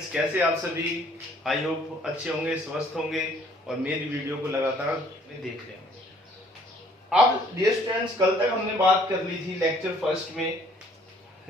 Students, कैसे आप सभी? आई होप अच्छे होंगे, स्वस्थ होंगे और मेरी वीडियो को लगातार देख रहे होंगे। अब डियर स्टूडेंट्स, कल तक हमने बात कर ली थी लेक्चर फर्स्ट में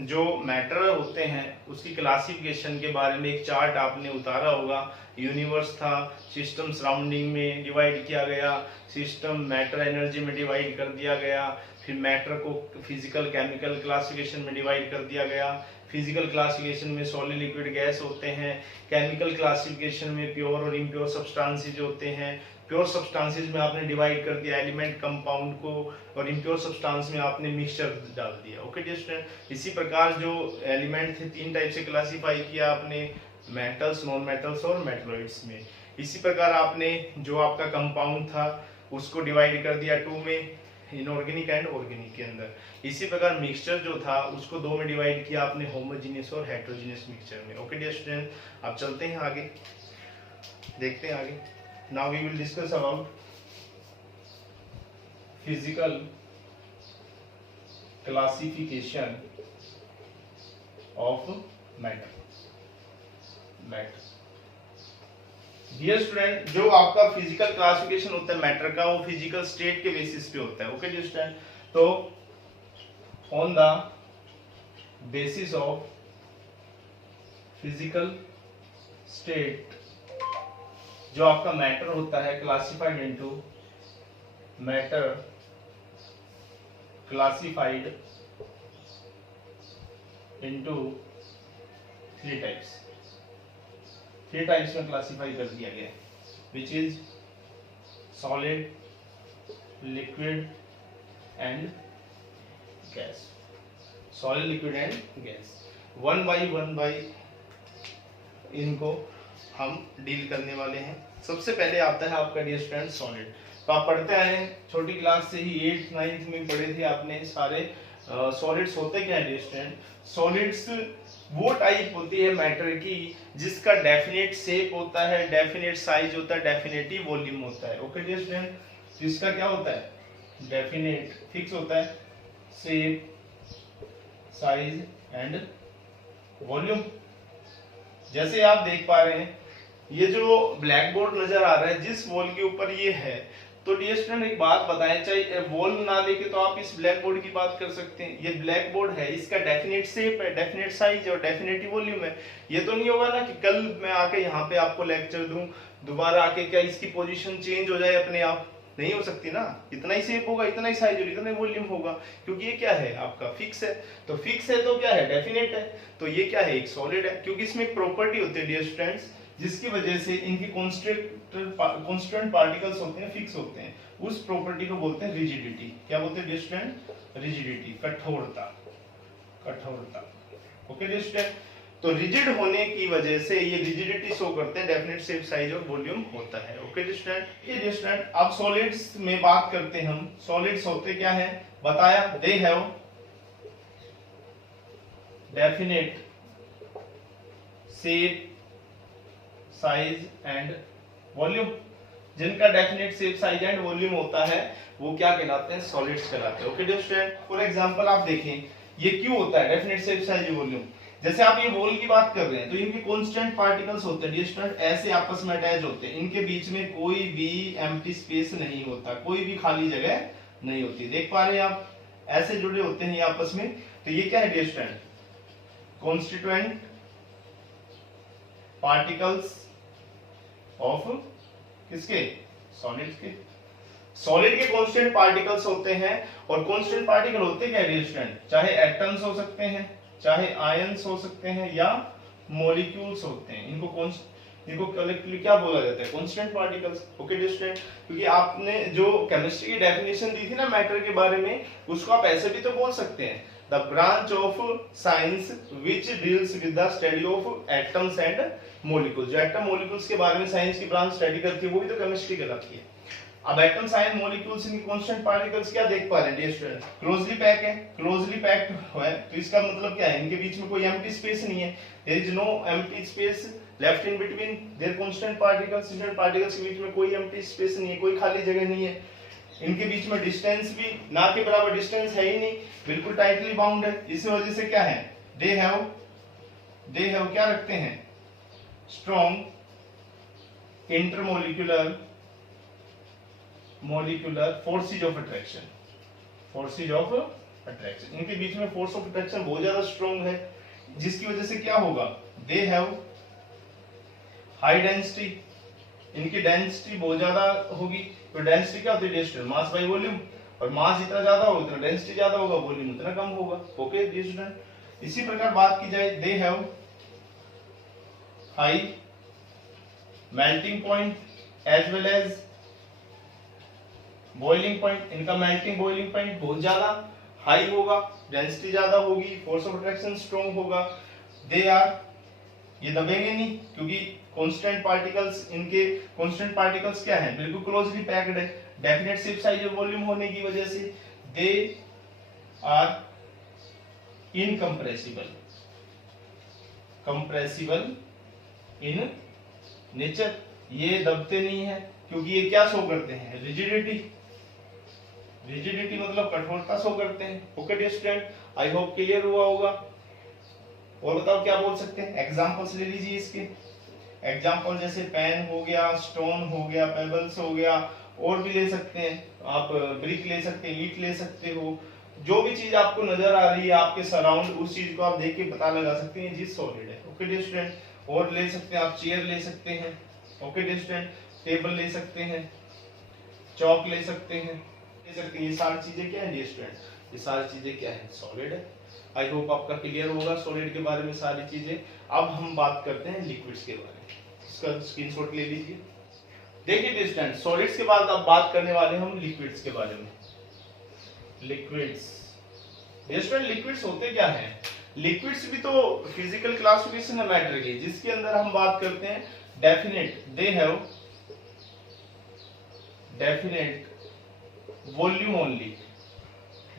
जो मैटर होते हैं उसकी क्लासिफिकेशन के बारे में। एक चार्ट आपने उतारा होगा, यूनिवर्स था, सिस्टम सराउंडिंग में डिवाइड किया गया, सिस्टम मैटर एनर्जी में डिवाइड कर दिया गया, फिर मैटर को फिजिकल केमिकल क्लासिफिकेशन में डिवाइड कर दिया गया। फिजिकल क्लासिफिकेशन में सॉलिड लिक्विड गैस होते हैं, केमिकल क्लासिफिकेशन में प्योर और इम्प्योर सब्सटेंसेस होते हैं। प्योर सब्सटेंसेस में आपने डिवाइड कर दिया एलिमेंट कंपाउंड को, और इम्प्योर सब्सटेंस में आपने मिक्सचर डाल दिया। ओके डियर स्टूडेंट, इसी प्रकार जो एलिमेंट थे तीन टाइप से क्लासिफाई किया आपने, मेटल्स, नॉन मेटल्स और मेटलॉइड्स में। इसी प्रकार आपने जो आपका कंपाउंड था उसको डिवाइड कर दिया टू में, इनऑर्गेनिक एंड ऑर्गेनिक के अंदर। इसी प्रकार मिक्सचर जो था उसको दो में डिवाइड किया आपने, होमोजेनियस और हेटेरोजेनियस मिक्सचर में। ओके डियर स्टूडेंट, अब चलते हैं आगे, देखते हैं आगे। Now we will discuss about physical classification of matter. Dear student, जो आपका फिजिकल क्लासिफिकेशन होता है मैटर का, वो फिजिकल स्टेट के बेसिस पे होता है। ओके डियर स्टूडेंट, तो on the basis of physical state जो आपका मैटर होता है classified into matter classified into three types. Three types में क्लासिफाई कर दिया गया, which is solid, liquid and gas. Solid, liquid and gas one by इनको हम डील करने वाले हैं। सबसे पहले आता है आपका डियर स्टूडेंट सॉलिड। तो आप पढ़ते आए हैं छोटी क्लास से ही, 8th 9th में पढ़े थे आपने सारे। सॉलिड्स होते क्या है डियर स्टूडेंट? सॉलिड्स वो टाइप होती है मैटर की जिसका डेफिनेट शेप होता है, डेफिनेट साइज होता है, डेफिनेट वॉल्यूम होता है। ओके डियर स्टूडेंट, जिसका क्या होता है? डेफिनेट फिक्स होता है, शेप, साइज एंड वॉल्यूम। जैसे आप देख पा रहे हैं ये जो ब्लैक बोर्ड नजर आ रहा है, जिस वॉल के ऊपर ये है, तो डियर स्टूडेंट एक बात बताएं, चाहे वॉल ना लेके तो आप इस ब्लैक बोर्ड की बात कर सकते हैं। ये ब्लैक बोर्ड है, इसका डेफिनेट शेप है, डेफिनेट साइज और डेफिनेट वॉल्यूम है। ये तो नहीं होगा ना कि कल मैं आके यहाँ पे आपको लेक्चर दूं, दोबारा आके क्या इसकी पोजीशन चेंज हो जाए अपने आप? नहीं हो सकती ना। इतना ही शेप होगा, इतना ही साइज और इतना ही वॉल्यूम होगा, क्योंकि ये क्या है आपका फिक्स है। तो फिक्स है तो क्या है? डेफिनेट है। तो ये क्या है? एक सॉलिड है, क्योंकि इसमें एक प्रॉपर्टी होती है डियर स्टूडेंट्स, जिसकी वजह से इनके कांस्टेंट पार्टिकल्स होते हैं, फिक्स होते हैं। उस प्रॉपर्टी को बोलते हैं रिजिडिटी। क्या बोलते हैं डियर स्टूडेंट? रिजिडिटी, कठोरता। कठोरता। ओके डियर स्टूडेंट, तो रिजिड होने की वजह से ये रिजिडिटी शो करते हैं, डेफिनेट शेप, साइज और वॉल्यूम होता है। ओके डियर स्टूडेंट, ये डियर स्टूडेंट अब सॉलिड्स में बात करते हैं हम। सॉलिड्स होते क्या है बताया? They have definite shape, size and volume. जिनका definite shape, size and volume होता है वो क्या कहलाते हैं? सॉलिड्स कहलाते हैं। Okay dear student, for example आप देखें ये क्यों होता है डेफिनेट शेप, साइज, वॉल्यूम। जैसे आप ये वॉल की बात कर रहे हैं तो इनके कांस्टेंट पार्टिकल्स होते हैं डियर स्टूडेंट, ऐसे आपस में अटैच होते हैं। इनके बीच में कोई भी एम्प्टी स्पेस नहीं होता, कोई भी खाली जगह नहीं होती। देख पा रहे हैं आप, ऐसे जुड़े होते हैं ये आपस में। तो ये क्या है dear student? Constituent particles of किसके? सॉलिड के। सॉलिड के कांस्टेंट पार्टिकल्स होते हैं। और कांस्टेंट पार्टिकल होते क्या डियर स्टूडेंट? चाहे एटम्स हो सकते हैं, चाहे आयंस हो सकते हैं, या मॉलिक्यूल्स होते हैं। इनको कलेक्टिवली क्या बोला जाता है? Constant particles. Okay dear student, क्योंकि आपने जो केमिस्ट्री की डेफिनेशन दी थी ना मैटर के बारे में, उसको आप ऐसे भी तो बोल सकते हैं, the branch of science which deals with the study of atoms and molecules. जो एटम मॉलिक्यूल्स के बारे में साइंस की ब्रांच स्टडी करती है वो भी तो केमिस्ट्री कहलाती है। अब एटम्स, आयन, मॉलिक्यूल्स, इनके कांस्टेंट पार्टिकल्स क्या देख पा रहे हैं डियर स्टूडेंट? क्लोजली पैक है, क्लोजली पैक्ड है। तो इसका मतलब क्या है? इनके बीच में कोई एम्प्टी स्पेस नहीं है, there is no empty space left in between their constant particles. Constant particles के बीच में कोई एम्प्टी स्पेस नहीं है, कोई खाली जगह नहीं है। इनके बीच में डिस्टेंस भी ना के बराबर डिस्टेंस है ही नहीं, बिल्कुल टाइटली बाउंड है। इस वजह से क्या है? दे हैव क्या रखते हैं? Strong intermolecular molecular forces of attraction, forces of attraction, इनके बीच में फोर्स ऑफ अट्रैक्शन बहुत ज्यादा स्ट्रॉन्ग है, जिसकी वजह से क्या होगा, दे हैव हाई डेंसिटी, इनकी डेंसिटी बहुत ज्यादा होगी। तो डेंसिटी क्या होती है डियर, मास बाय वॉल्यूम, और मास जितना ज्यादा होगा उतना डेंसिटी ज्यादा होगा, वॉल्यूम उतना कम होगा। Okay dear student. इसी प्रकार बात की जाए, they have high melting point as well as boiling point, इनका मेल्टिंग बॉइलिंग पॉइंट बहुत ज्यादा हाई होगा, डेंसिटी ज्यादा होगी, फोर्स ऑफ अट्रैक्शन स्ट्रॉन्ग होगा। दे आर, ये दबेंगे नहीं क्योंकि कांस्टेंट पार्टिकल्स, इनके कांस्टेंट पार्टिकल्स क्या है, बिल्कुल क्लोजली पैक्ड है, डेफिनेट शेप साइज और वॉल्यूम होने की वजह से। They are incompressible, compressible in nature, ये दबते नहीं है क्योंकि ये क्या शो करते हैं, रिजिडिटी, रिजिडिटी मतलब कठोरता शो करते हैं। Okay dear student, I hope clear हुआ होगा। और बताओ क्या बोल सकते हैं, एग्जांपल्स ले लीजिए इसके। एग्जांपल जैसे पेन हो गया, स्टोन हो गया, पेबल्स हो गया, और भी ले सकते हैं आप, ब्रिक ले सकते हैं, ईंट ले सकते हो, जो भी चीज आपको नजर आ रही है आपके सराउंड, उस चीज को आप देख के पता लगा सकते हैं जी सॉलिड है। Okay dear student. और ले सकते हैं आप, चेयर ले सकते हैं, ओके डियर स्टूडेंट, टेबल ले सकते हैं, चौक ले सकते हैं, ये सारी चीजें क्या है डियर स्टूडेंट, ये सारी चीजें क्या है, सॉलिड है। आई होप आपका क्लियर होगा सॉलिड के बारे में सारी चीजें। अब हम बात करते हैं लिक्विड्स के बारे में, इसका स्क्रीनशॉट ले लीजिए। देखिए डियर स्टूडेंट, सॉलिड्स के बाद अब बात करने वाले हम लिक्विड्स के बारे में। लिक्विड्स डियर स्टूडेंट, लिक्विड्स होते क्या हैं, लिक्विड्स भी तो फिजिकल क्लासिफिकेशन है मैटर की, जिसके अंदर हम बात करते हैं definite, they have definite volume only,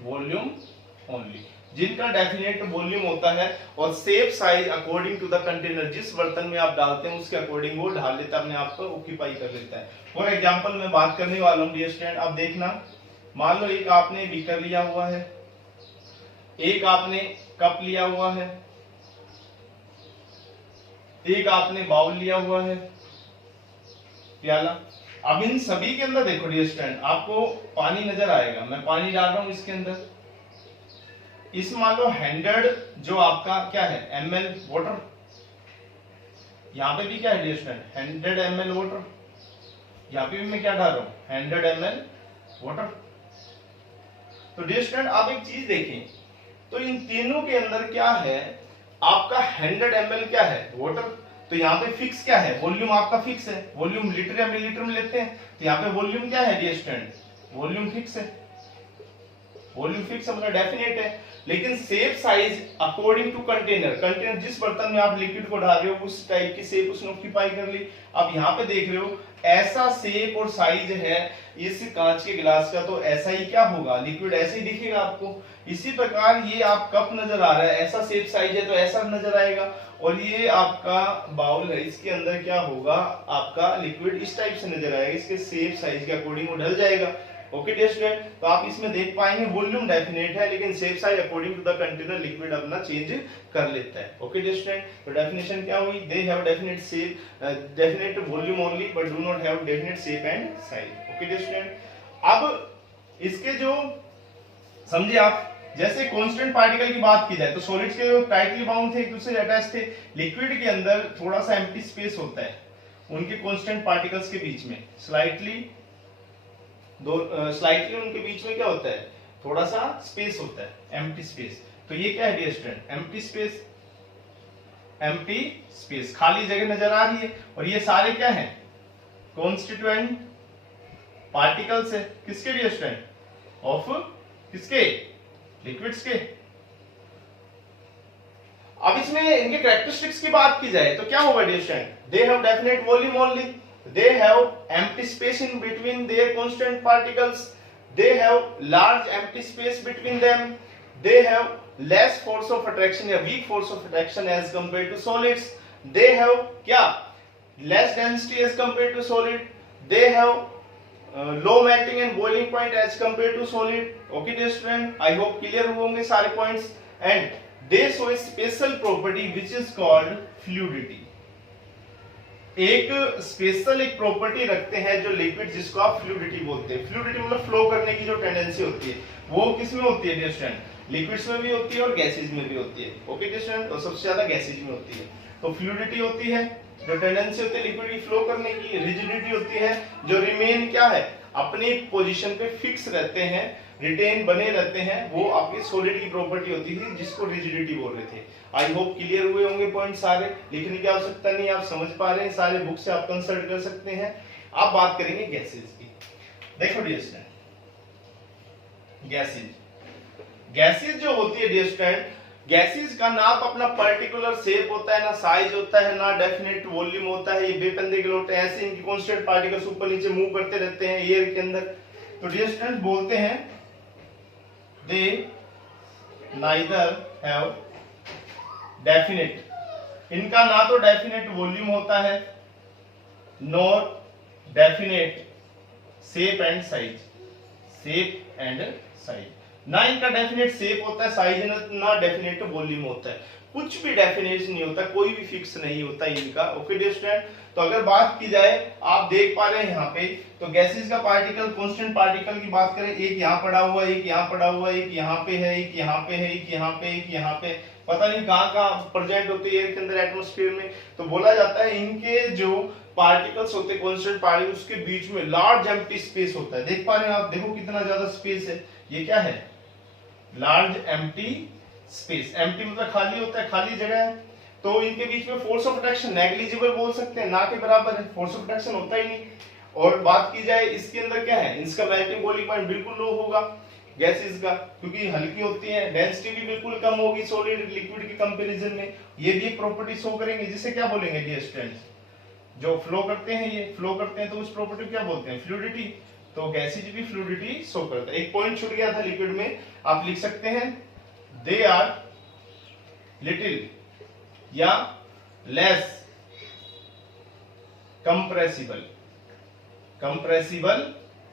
volume only, जिनका डेफिनेट वॉल्यूम होता है और shape size according to the container, जिस बर्तन में आप डालते हैं उसके अकॉर्डिंग वो ढाल लेता है, अपने आप को ऑक्यूपाई कर लेता है। फॉर एग्जांपल मैं बात करने वाला हूं डियर स्टूडेंट, अब देखना, मान लो एक आपने बीकर लिया हुआ है, एक आपने कप लिया हुआ है, एक आपने बाउल लिया हुआ है, प्याला। अब इन सभी के अंदर देखो डियर स्टूडेंट, आपको पानी नजर आएगा, मैं पानी डाल रहा हूं इसके अंदर, इस मान लो 100 जो आपका क्या है ml वाटर, यहां पे भी क्या है डियर स्टूडेंट 100 ml वाटर, यहां पे भी मैं क्या डाल रहा हूं 100 ml वाटर। तो डियर स्टूडेंट आप एक चीज देखें, तो इन तीनों के अंदर क्या है, आपका 100 ml क्या है वाटर, तो यहाँ पे फिक्स क्या है, वॉल्यूम आपका फिक्स है, वॉल्यूम लीटर या मिलीलीटर में लेते हैं, तो यहाँ पे वॉल्यूम क्या है डियर स्टूडेंट, वॉल्यूम फिक्स है, वॉल्यूम फिक्स मतलब डेफिनेट है। लेकिन shape size according to container, container जिस बर्तन में आप लिक्विड को डाल रहे हो उस टाइप की शेप उसने ऑक्यूपाई कर ली। अब यहाँ पे देख रहे हो ऐसा शेप और साइज है इस कांच के गिलास का, तो ऐसा ही क्या होगा, लिक्विड ऐसे ही दिखेगा आपको। इसी प्रकार ये आप कप नजर आ रहा है, ऐसा शेप साइज है तो ऐसा नजर आएगा, और ये आपका बाउल है, इसके अंदर क्या होगा, आपका लिक्विड इस टाइप से नजर आएगा, इसके शेप साइज के अकॉर्डिंग वो ढल जाएगा। ओके डियर स्टूडेंट, तो आप इसमें देख पाएंगे वॉल्यूम डेफिनेट है, लेकिन shape size according to the container liquid अपना चेंज कर लेता है। ओके डियर स्टूडेंट, तो डेफिनेशन क्या हुई, they have definite shape, definite volume only but do not have definite shape and size. Okay dear student, अब इसके जो समझिए आप, जैसे कांस्टेंट पार्टिकल की बात की जाए तो सॉलिड्स के जो टाइटली बाउंड थे, एक दूसरे से अटैच थे, लिक्विड के अंदर थोड़ा सा एम्प्टी स्पेस होता है उनके कांस्टेंट पार्टिकल्स के बीच में, स्लाइटली उनके बीच में क्या होता है, थोड़ा सा स्पेस होता है, एम्प्टी स्पेस। तो ये क्या है dear student, empty space, empty space, खाली जगह नजर आ रही है, और ये सारे क्या हैं, कॉन्स्टिट्यूएंट पार्टिकल्स है, किसके डियर स्टूडेंट, ऑफ किसके, लिक्विड्स के। अब इसमें इनके कैरेक्टरिस्टिक्स की बात की जाए तो क्या होगा dear student, they have definite volume only, they have empty space in between their constant particles, they have large empty space between them, they have less force of attraction या weak force of attraction as compared to solids, they have क्या, less density as compared to solid, they have low melting and boiling point as compared to solid. Okay dear student, I hope clear होंगे सारे points, and they show a special property which is called fluidity. एक special एक property रखते हैं जो liquid, जिसको आप fluidity बोलते हैं। फ्लूइडिटी मतलब फ्लो करने की जो टेंडेंसी होती है, वो किसमें होती है डियर स्टूडेंट? लिक्विड्स में भी होती है और गैसेज में भी होती है। ओके डियर स्टूडेंट, और सबसे ज्यादा गैसेज में होती है। तो फ्लूइडिटी होती है जो टेंडेंसी होती है लिक्विड की फ्लो करने की। रिजिडिटी होती है जो रिमेन क्या है, अपनी पोजीशन पे फिक्स रहते हैं, रिटेन बने रहते हैं, वो आपकी सॉलिड की प्रॉपर्टी होती थी जिसको रिजिडिटी बोल रहे थे। आई होप क्लियर हुए होंगे पॉइंट सारे, लिखने की आवश्यकता नहीं, आप समझ पा रहे हैं, सारे बुक से आप कंसल्ट कर सकते हैं। अब बात करेंगे गैसेज की। देखो डियर स्टूडेंट, गैसेज जो होती है डियर स्टूडेंट, गैसेज का ना अपना पर्टिकुलर शेप होता है, ना साइज होता है, ना डेफिनेट वॉल्यूम होता है। ये बेपंदे के लोटे ऐसे, इनकी कांस्टेंट पार्टिकल्स ऊपर नीचे मूव करते रहते हैं एयर के अंदर। तो डियर स्टूडेंट बोलते हैं दे नाइदर हैव डेफिनेट, इनका ना तो डेफिनेट वॉल्यूम होता है, nor definite shape and size, shape and size. ना इनका डेफिनेट शेप होता है, साइज, ना डेफिनेट वॉल्यूम होता है, कुछ भी डेफिनेट नहीं होता, कोई भी फिक्स नहीं होता इनका। ओके डियर स्टूडेंट, तो अगर बात की जाए, आप देख पा रहे हैं यहाँ पे, तो गैसेस का पार्टिकल, कांस्टेंट पार्टिकल की बात करें, एक यहाँ पड़ा हुआ है, एक यहाँ पड़ा हुआ है, एक यहाँ पे है, एक यहाँ पे है, एक यहाँ पे, एक यहाँ पे, पता नहीं कहाँ कहाँ प्रेजेंट होते हैं एयर के अंदर, एटमॉस्फेयर में। तो बोला जाता है इनके जो पार्टिकल्स होते हैं, कांस्टेंट पार्टिकल्स, उसके बीच में लार्ज एम्प्टी स्पेस होता है। देख पा रहे हैं आप, देखो कितना ज्यादा स्पेस है, ये क्या है, लार्ज एम्प्टी स्पेस। एम्प्टी मतलब खाली होता है, खाली जगह है। तो इनके बीच में फोर्स ऑफ अट्रैक्शन नेग्लिजिबल बोल सकते हैं, ना के बराबर है, फोर्स ऑफ अट्रैक्शन होता ही नहीं। और बात की जाए इसके अंदर क्या है, इसका मेल्टिंग बॉइलिंग पॉइंट बिल्कुल लो होगा गैसेस का, क्योंकि हल्की होती है, डेंसिटी भी बिल्कुल कम होगी सॉलिड लिक्विड के कंपैरिजन में। ये भी एक प्रॉपर्टी शो करेंगे, जिसे क्या बोलेंगे डियर स्टूडेंट्स, जो फ्लो करते हैं, ये फ्लो करते हैं, तो उस प्रॉपर्टी को क्या बोलते हैं, फ्लूइडिटी। तो गैसेज भी फ्लूइडिटी शो करता है। एक पॉइंट छूट गया था लिक्विड में, आप लिख सकते हैं दे आर लिटिल या less compressible, compressible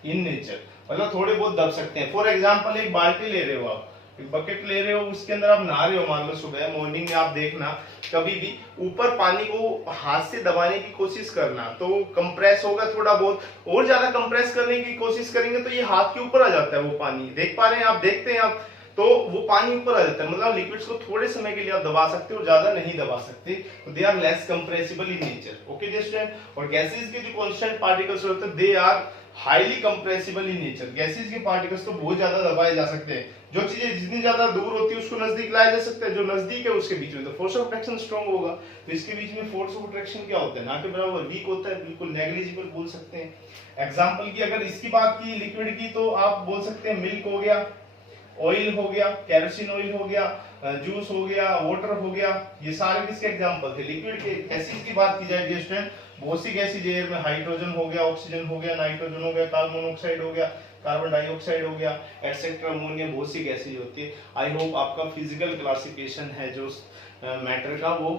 in nature, मतलब थोड़े बहुत दब सकते हैं। फॉर एग्जांपल, एक बाल्टी ले रहे हो आप, एक बकेट ले रहे हो, उसके अंदर आप नहा रहे हो, मान लो सुबह मॉर्निंग में, आप देखना कभी भी ऊपर पानी को हाथ से दबाने की कोशिश करना, तो कंप्रेस होगा थोड़ा बहुत, और ज्यादा कंप्रेस करने की कोशिश करेंगे तो ये हाथ के ऊपर आ जाता है वो पानी। देख पा रहे हैं आप, देखते हैं आप, तो वो पानी ऊपर आ जाता है। मतलब लिक्विड्स को थोड़े समय के लिए आप दबा सकते हो, ज्यादा नहीं दबा सकते। तो they are less compressible in nature. Okay dear student, और गैसेस के जो कांस्टेंट पार्टिकल्स होते हैं, they are highly compressible in nature. Gases के पार्टिकल्स तो बहुत ज्यादा दबाए जा सकते हैं। जो चीजें जितनी ज्यादा दूर होती है उसको नजदीक लाया जा सकता है, जो नजदीक है उसके बीच में तो फोर्स ऑफ अट्रैक्शन स्ट्रांग होगा। तो इसके बीच में फोर्स ऑफ अट्रैक्शन क्या होता है, ना के बराबर, वीक होता है, बिल्कुल नेग्लिजिबल बोल सकते हैं। एग्जांपल की अगर इसकी बात की लिक्विड की, तो आप बोल सकते हैं मिल्क हो गया, ऑयल हो गया, केरोसिन ऑयल हो गया, जूस हो गया, वाटर हो गया, ये सारे किसके एग्जांपल थे, लिक्विड के। गैसेस की बात की जाए डियर स्टूडेंट, बहुत सी गैसेज एयर में, हाइड्रोजन हो गया, ऑक्सीजन हो गया, नाइट्रोजन हो गया, कार्बन मोनोऑक्साइड हो गया, कार्बन डाइऑक्साइड हो गया, एटसेट्रा, अमोनिया, बहुत सी गैसेज होती है। आई होप आपका फिजिकल क्लासिफिकेशन है जो मैटर का, वो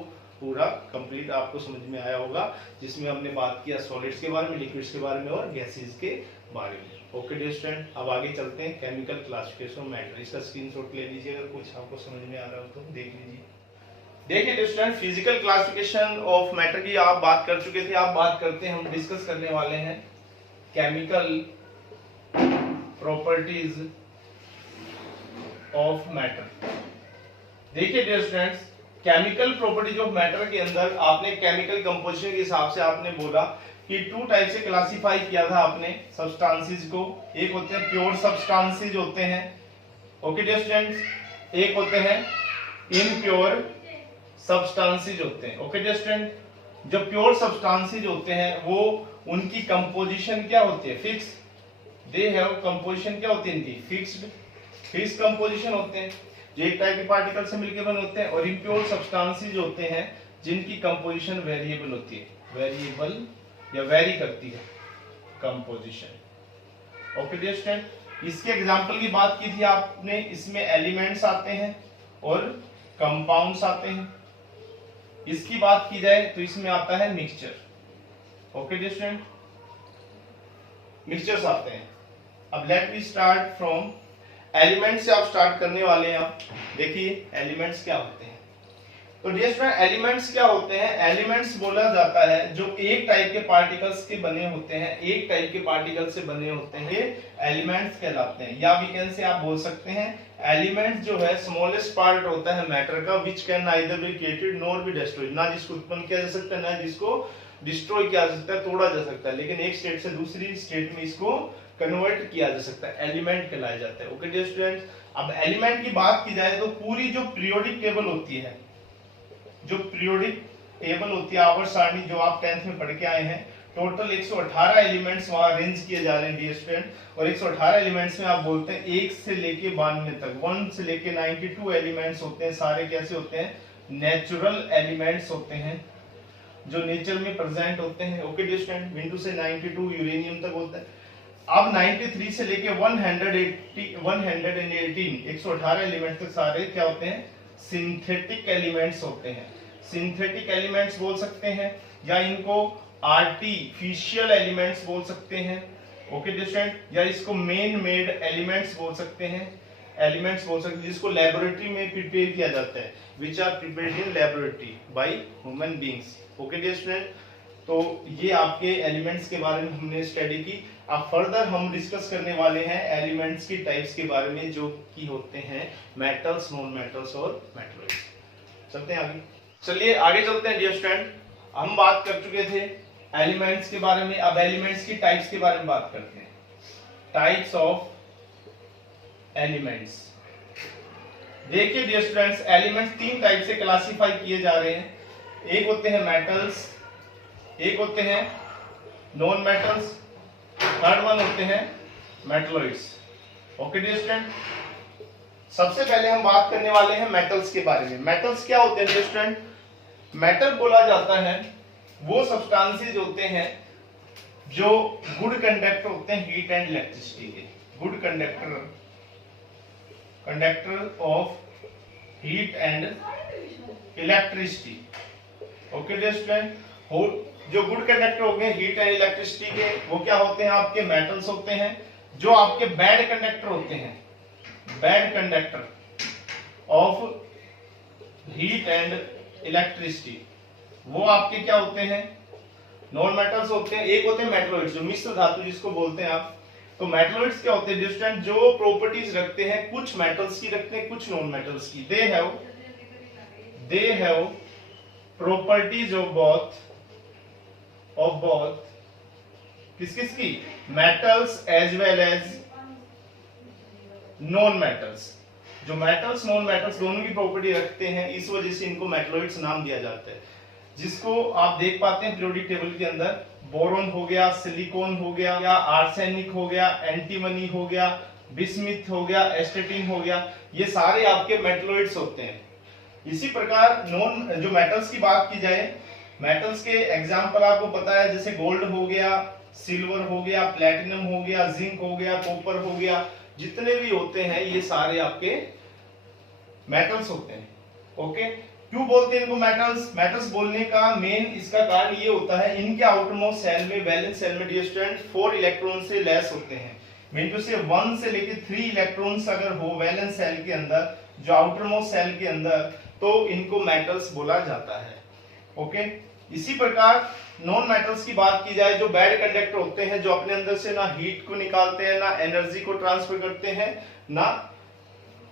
पूरा कंप्लीट आपको समझ में आया होगा, जिसमें हमने बात किया सॉलिड्स के बारे में, लिक्विड्स के बारे में और गैसेज के बारे में। ओके डियर स्टूडेंट, अब आगे चलते हैं केमिकल क्लासिफिकेशन ऑफ मैटर। इसका स्क्रीनशॉट ले लीजिए, अगर कुछ आपको समझ में आ रहा हो तो देख लीजिए। देखिए dear student, physical classification of matter की आप बात कर चुके थे, आप बात करते हैं, हम डिस्कस करने वाले हैं केमिकल प्रॉपर्टीज ऑफ मैटर। देखिए dear students, chemical properties of matter के अंदर आपने केमिकल कंपोजिशन के हिसाब से आपने बोला कि टू टाइप से क्लासिफाई किया था आपने सब्सटेंसेस को। एक होते हैं प्योर सब्सटेंसेस होते हैं, ओके डियर स्टूडेंट्स, एक होते हैं इम्प्योर सब्सटेंसेस होते हैं। ओके डियर स्टूडेंट, जो प्योर सब्सटेंसेस होते हैं वो उनकी कंपोजिशन क्या होती है, फिक्स, दे हैव कंपोजिशन क्या होती है इनकी, फिक्स्ड, फिक्स कंपोजिशन होते हैं, जो एक टाइप के पार्टिकल से मिलकर बने होते हैं। और इम्प्योर सब्सटेंसेस होते हैं जिनकी कंपोजिशन वेरिएबल होती है, वेरिएबल या वेरी करती है कंपोजिशन। ओके डियर स्टूडेंट, इसके एग्जांपल की बात की थी आपने, इसमें एलिमेंट्स आते हैं और कंपाउंड्स आते हैं। इसकी बात की जाए तो इसमें आता है mixture. Okay dear student, mixtures आते हैं। अब let me start from element से, आप स्टार्ट करने वाले हैं। आप देखिए एलिमेंट्स क्या होते हैं। तो डियर स्टूडेंट एलिमेंट्स क्या होते हैं? एलिमेंट्स बोला जाता है जो एक टाइप के पार्टिकल्स के बने होते हैं, एक टाइप के पार्टिकल से बने होते हैं, ये एलिमेंट्स कहलाते हैं। या वी कैन से आप बोल सकते हैं एलिमेंट जो है स्मॉलेस्ट पार्ट होता है मैटर का, which can neither be created nor be destroyed, ना जिसको उत्पन्न किया जा सकता है ना जिसको डिस्ट्रॉय किया जा सकता है, तोड़ा जा सकता है, लेकिन एक स्टेट से दूसरी स्टेट में इसको कन्वर्ट किया जा सकता है, एलिमेंट कहलाया जाता है। ओके डियर स्टूडेंट्स, अब एलिमेंट की बात की जाए तो पूरी जो पीरियोडिक टेबल होती है, जो पीरियोडिक टेबल होती है आवर्त सारणी जो आप 10th में पढ़ के आए हैं, टोटल 118 एलिमेंट्स वहां अरेंज किए जा रहे हैं डियर स्टूडेंट, और 118 एलिमेंट्स में आप बोलते हैं 1 से लेके 92 तक, 1 से लेके 92 एलिमेंट्स होते हैं। सारे कैसे होते हैं? नेचुरल एलिमेंट्स होते हैं जो नेचर में प्रेजेंट होते हैं। ओके डियर स्टूडेंट, बिंदु से 92 यूरेनियम तक होता है। अब 93 से लेके 118 एलिमेंट तक सारे क्या होते हैं? सिंथेटिक एलिमेंट्स होते हैं। सिंथेटिक एलिमेंट्स बोल सकते हैं या इनको आर्टिफिशियल एलिमेंट्स बोल सकते हैं। ओके डियर स्टूडेंट, या इसको मेन मेड एलिमेंट्स बोल सकते हैं, एलिमेंट्स बोल सकते हैं जिसको लेबोरेटरी में प्रिपेयर किया जाता है, which are prepared in laboratory by human beings. Okay dear student, तो ये आपके एलिमेंट्स के बारे में हमने स्टडी की। अब फर्दर हम डिस्कस करने वाले हैं एलिमेंट्स की टाइप्स के बारे में जो कि होते हैं मेटल्स, नॉन मेटल्स और मेटलॉइड्स। चलते हैं आगे, चलिए आगे चलते हैं डियर स्टूडेंट। हम बात कर चुके थे एलिमेंट्स के बारे में, अब एलिमेंट्स की टाइप्स के बारे में बात करते हैं। Types of elements. देखिए डियर स्टूडेंट्स, एलिमेंट्स 3 टाइप से क्लासिफाई किए जा रहे हैं। एक होते हैं मेटल्स, एक होते हैं नॉन मेटल्स, थर्ड वन होते हैं मेटलॉइड्स। ओके डियर स्टूडेंट, सबसे पहले हम बात करने वाले हैं मेटल्स के बारे में। मेटल्स क्या होते हैं डियर स्टूडेंट? मेटल बोला जाता है वो सब्सटेंसेस होते हैं जो गुड कंडक्टर होते हैं हीट एंड इलेक्ट्रिसिटी के, good conductor of heat and electricity. Okay dear student, जो गुड कंडक्टर हो गए हीट एंड इलेक्ट्रिसिटी के, वो क्या होते हैं? आपके मेटल्स होते हैं। जो आपके बैड कंडक्टर होते हैं, bad conductor of heat and electricity, वो आपके क्या होते हैं? नॉन मेटल्स होते हैं। एक होते हैं मेटलॉइड्स, जो मिश्र धातु जिसको बोलते हैं आप। तो मेटलॉइड्स क्या होते हैं डियर स्टूडेंट? जो प्रॉपर्टीज रखते हैं, कुछ मेटल्स की रखते हैं, कुछ नॉन मेटल्स की। They have properties of both किस किस की? Metals as well as non metals. जो मेटल्स नॉन मेटल्स दोनों की प्रॉपर्टी रखते हैं, इस वजह से इनको मेटलॉइड्स नाम दिया जाता है। जिसको आप देख पाते हैं पीरियोडिक टेबल के अंदर, बोरोन हो गया, सिलिकॉन हो गया, या आर्सेनिक हो गया, एंटीमनी हो गया, बिस्मिथ हो गया, एस्टेटिन हो गया, ये सारे आपके मेटलॉइड्स होते हैं। इसी प्रकार नॉन जो मेटल्स की बात की जाए, मेटल्स के एग्जाम्पल आपको पता है, जैसे गोल्ड हो गया, सिल्वर हो गया, प्लेटिनम हो गया, जिंक हो गया, कॉपर हो गया, जितने भी होते हैं ये सारे आपके मेटल्स होते हैं। ओके, क्यों बोलते हैं इनको मेटल्स? मेटल्स बोलने का मेन इसका कारण ये होता है, इनके आउटरमोस्ट सेल में, वैलेंस सेल में डियर स्टूडेंट 4 इलेक्ट्रॉन से लेस होते हैं। मीन टू से 1 से लेके 3 इलेक्ट्रॉन्स अगर हो वैलेंस सेल के अंदर, जो आउटरमोस्ट सेल के अंदर, तो इनको मेटल्स बोला जाता है। ओके, इसी प्रकार नॉन मेटल्स की बात की जाए, जो बैड कंडक्टर होते हैं, जो अपने अंदर से ना हीट को निकालते हैं, ना एनर्जी को ट्रांसफर करते हैं, ना।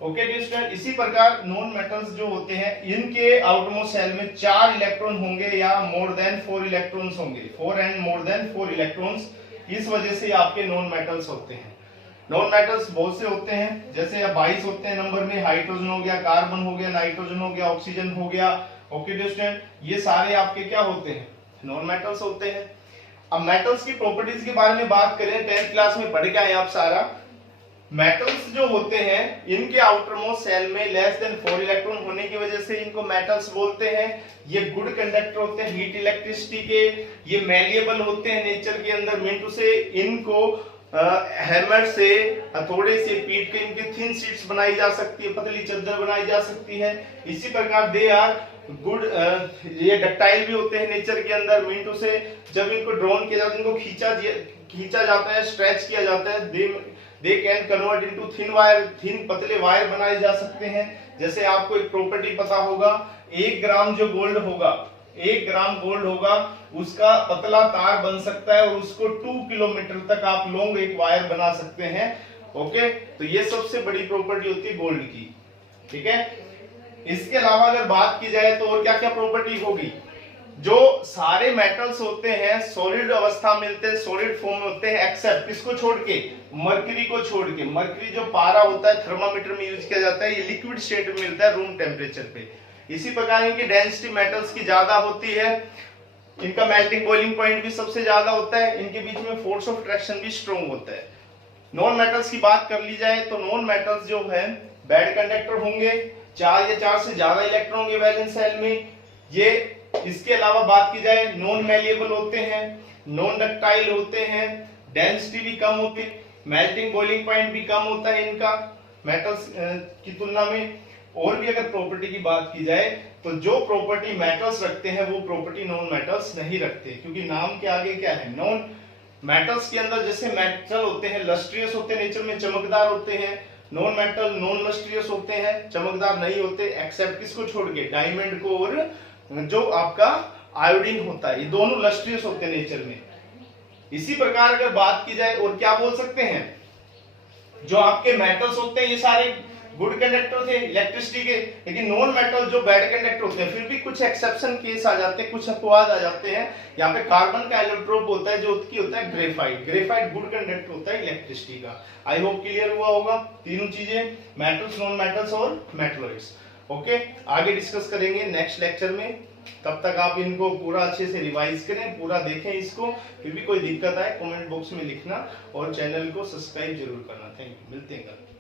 ओके डियर स्टूडेंट, इसी प्रकार नॉन मेटल्स जो होते हैं, इनके आउटरमोस्ट सेल में 4 इलेक्ट्रॉन होंगे या मोर देन 4 इलेक्ट्रॉन्स होंगे, 4 एंड मोर देन 4 इलेक्ट्रॉन्स। इस वजह से आपके नॉन मेटल्स होते हैं। नॉन मेटल्स बहुत से होते हैं, जैसे 22 होते हैं नंबर में। हाइड्रोजन हो गया, कार्बन हो गया, नाइट्रोजन हो गया, ऑक्सीजन हो गया। ओके डियर स्टूडेंट, ये सारे आपके क्या होते हैं? नॉन मेटल्स होते हैं। अब मेटल्स की प्रॉपर्टीज के बारे में बात करें, 10th क्लास में पढ़ के आए आप सारा। मेटल्स जो होते हैं, इनके आउटरमोस्ट सेल में लेस देन 4 इलेक्ट्रॉन होने की वजह से इनको मेटल्स बोलते हैं। ये गुड कंडक्टर होते हैं हीट इलेक्ट्रिसिटी के, ये मैलिएबल होते हैं नेचर के अंदर। मीन से इनको हैमर से, हथौड़े से पीट के इनकी थिन शीट्स बनाई जा सकती है, पतली चादर बनाई जा सकती है। इसी प्रकार दे आर गुड, ये डक्टाइल भी होते हैं नेचर के अंदर। मीन टू से जब इनको ड्रोन किया जाता है, इनको खींचा जाता है, स्ट्रेच किया जाता है, they can convert into thin wire, thin पतले वायर बनाए जा सकते हैं। जैसे आपको एक प्रॉपर्टी पता होगा, 1 ग्राम जो गोल्ड होगा, 1 ग्राम गोल्ड होगा, उसका पतला तार बन सकता है और उसको 2 किलोमीटर तक आप लॉन्ग एक वायर बना सकते हैं। ओके, तो ये सबसे बड़ी प्रॉपर्टी होती है गोल्ड की, ठीक है। इसके अलावा अगर बात की जाए तो और क्या क्या प्रॉपर्टी होगी, जो सारे मेटल्स होते हैं सॉलिड अवस्था मिलते हैं, सॉलिड फॉर्म में होते हैं, एक्सेप्ट किसको छोड़ के, मरकरी को छोड़ के। मरकरी जो पारा होता है थर्मामीटर में यूज किया जाता है, ये लिक्विड स्टेट में मिलता है रूम टेम्परेचर पे। इसी प्रकार इनकी डेंसिटी मेटल्स की ज्यादा होती है, इनका मेल्टिंग बॉइलिंग पॉइंट भी सबसे ज्यादा होता है, इनके बीच में फोर्स ऑफ अट्रैक्शन भी स्ट्रॉन्ग होता है। नॉन मेटल्स की बात कर ली जाए तो नॉन मेटल्स जो है बैड कंडक्टर होंगे, 4 या 4 से ज्यादा इलेक्ट्रॉन होंगे वैलेंस शेल में। ये इसके अलावा बात की जाए नॉन मैलिएबल होते हैं, नॉन डक्टाइल होते हैं, डेंसिटी भी कम होती है, मेल्टिंग बॉइलिंग पॉइंट भी कम होता है इनका मेटल्स की तुलना में। और भी अगर प्रॉपर्टी की बात की जाए तो जो प्रॉपर्टी मेटल्स रखते हैं वो प्रॉपर्टी नॉन मेटल्स नहीं रखते, क्योंकि नाम के आगे क्या है, नॉन मेटल्स के अंदर जैसे मेटल होते हैं लस्ट्रियस होते हैं, नेचर में चमकदार होते हैं, नॉन मेटल नॉन लस्ट्रियस होते हैं, चमकदार नहीं होते, एक्सेप्ट किसको छोड़ के, डायमंड को और जो आपका आयोडीन होता है, ये दोनों लस्ट्रियस होते हैं नेचर में। इसी प्रकार अगर बात की जाए और क्या बोल सकते हैं, जो आपके मेटल्स होते हैं ये सारे गुड कंडक्टर थे इलेक्ट्रिसिटी के, लेकिन नॉन मेटल जो बैड कंडक्टर होते हैं, फिर भी कुछ एक्सेप्शन केस आ जाते हैं, कुछ अपवाद आ जाते हैं। यहाँ पे कार्बन का एलोट्रोप होता है जो की होता है ग्रेफाइट, ग्रेफाइट गुड कंडक्टर होता है इलेक्ट्रिसिटी का। आई होप क्लियर हुआ होगा तीनों चीजें, मेटल्स, नॉन मेटल्स और मेटलॉइड्स। ओके, आगे डिस्कस करेंगे नेक्स्ट लेक्चर में, तब तक आप इनको पूरा अच्छे से रिवाइज करें, पूरा देखें इसको। फिर भी कोई दिक्कत आए कमेंट बॉक्स में लिखना और चैनल को सब्सक्राइब जरूर करना। थैंक यू, मिलते हैं कल।